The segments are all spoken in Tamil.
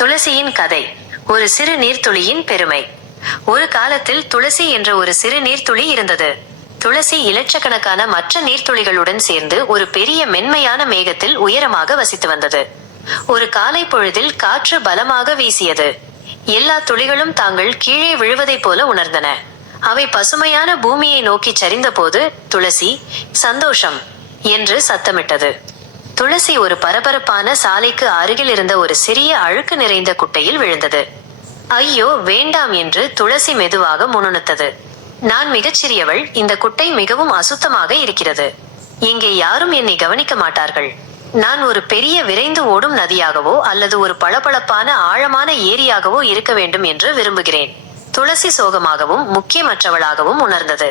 துளசியின் கதை. ஒரு சிறு நீர்த்துளியின் பெருமை. ஒரு காலத்தில் துளசி என்ற ஒரு சிறு நீர்த்துளி இருந்தது. துளசி இலட்சக்கணக்கான மற்ற நீர்த்துளிகளுடன் சேர்ந்து ஒரு பெரிய மென்மையான மேகத்தில் உயரமாக வசித்து வந்தது. ஒரு காலை பொழுதில் காற்று பலமாக வீசியது. எல்லா துளிகளும் தாங்கள் கீழே விழுவதைப் போல உணர்ந்தன. அவை பசுமையான பூமியை நோக்கி சரிந்த போது துளசி சந்தோஷம் என்று சத்தமிட்டது. துளசி ஒரு பரபரப்பான சாலைக்கு அருகில் இருந்த ஒரு சிறிய அழுக்கு நிறைந்த குட்டையில் விழுந்தது. ஐயோ வேண்டாம் என்று துளசி மெதுவாக முணுமுணுத்தது. நான் மிகச்சிறியவள், இந்த குட்டை மிகவும் அசுத்தமாக இருக்கிறது. இங்கே யாரும் என்னை கவனிக்க மாட்டார்கள். நான் ஒரு பெரிய விரைந்து ஓடும் நதியாகவோ அல்லது ஒரு பளபளப்பான ஆழமான ஏரியாகவோ இருக்க வேண்டும் என்று விரும்புகிறேன். துளசி சோகமாகவும் முக்கியமற்றவளாகவும் உணர்ந்தது.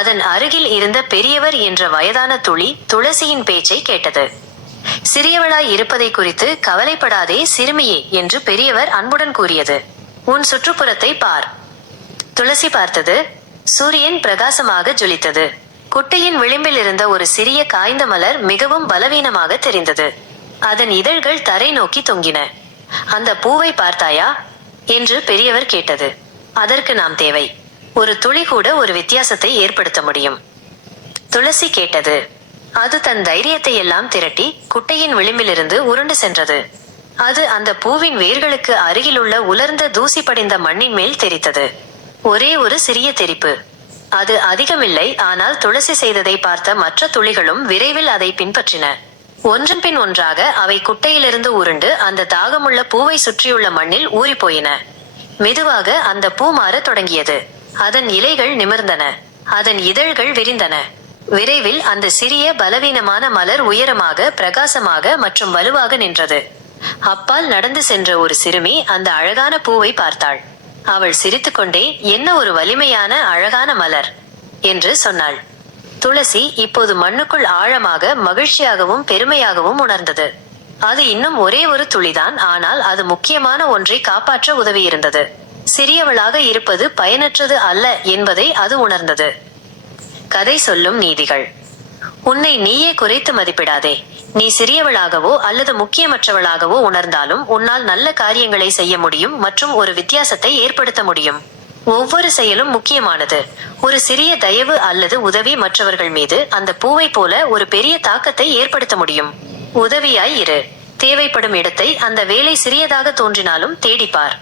அதன் அருகில் இருந்த பெரியவர் என்ற வயதான துளி துளசியின் பேச்சை கேட்டது. சிறியவளாய் இருப்பதை குறித்து கவலைப்படாதே சிறுமியே என்று பெரியவர் அன்புடன் கூறியது. உன் சுற்றுப்புறத்தை பார். துளசி பார்த்தது. சூரியன் பிரகாசமாக ஜொலித்தது. குட்டையின் விளிம்பில் இருந்த ஒரு சிறிய காய்ந்த மலர் மிகவும் பலவீனமாக தெரிந்தது. அதன் இதழ்கள் தரை நோக்கி தொங்கின. அந்த பூவை பார்த்தாயா என்று பெரியவர் கேட்டது. அதற்கு நாம் தேவை. ஒரு துளி கூட ஒரு வித்தியாசத்தை ஏற்படுத்த முடியும். துளசி கேட்டது. அது தன் தைரியத்தை எல்லாம் திரட்டி குட்டையின் விளிம்பிலிருந்து உருண்டு சென்றது. அது அந்த பூவின் வேர்களுக்கு அருகிலுள்ள உலர்ந்த தூசி படிந்த மண்ணின் மேல் தெரித்தது. ஒரே ஒரு சிறிய தெரிப்பு. அது அதிகமில்லை, ஆனால் துளசி செய்ததை பார்த்த மற்ற துளிகளும் விரைவில் அதை பின்பற்றின. ஒன்றன் பின் ஒன்றாக அவை குட்டையிலிருந்து உருண்டு அந்த தாகமுள்ள பூவை சுற்றியுள்ள மண்ணில் ஊறிப்போயின. மெதுவாக அந்த பூ மாறத் தொடங்கியது. அதன் இலைகள் நிமிர்ந்தன. அதன் இதழ்கள் விரிந்தன. விரைவில் அந்த சிறிய பலவீனமான மலர் உயரமாக, பிரகாசமாக மற்றும் வலுவாக நின்றது. அப்பால் நடந்து சென்ற ஒரு சிறுமி அந்த அழகான பூவை பார்த்தாள். அவள் சிரித்துக்கொண்டே, என்ன ஒரு வலிமையான அழகான மலர் என்று சொன்னாள். துளசி இப்போது மண்ணுக்குள் ஆழமாக மகிழ்ச்சியாகவும் பெருமையாகவும் உணர்ந்தது. அது இன்னும் ஒரே ஒரு துளிதான், ஆனால் அது முக்கியமான ஒன்றை காப்பாற்ற உதவியிருந்தது. சிறியவளாக இருப்பது பயனற்றது அல்ல என்பதை அது உணர்ந்தது. கதை சொல்லும் நீதிகள். உன்னை நீயே குறைத்து மதிப்பிடாதே. நீ சிறியவளாகவோ அல்லது முக்கியமற்றவளாகவோ உணர்ந்தாலும் உன்னால் நல்ல காரியங்களை செய்ய முடியும் மற்றும் ஒரு வித்தியாசத்தை ஏற்படுத்த முடியும். ஒவ்வொரு செயலும் முக்கியமானது. ஒரு சிறிய தயவு அல்லது உதவி மற்றவர்கள் மீது அந்த பூவை போல ஒரு பெரிய தாக்கத்தை ஏற்படுத்த முடியும். உதவியாய் இரு. தேவைப்படும் இடத்தை அந்த வேலை சிறியதாக தோன்றினாலும் தேடிப்பார்.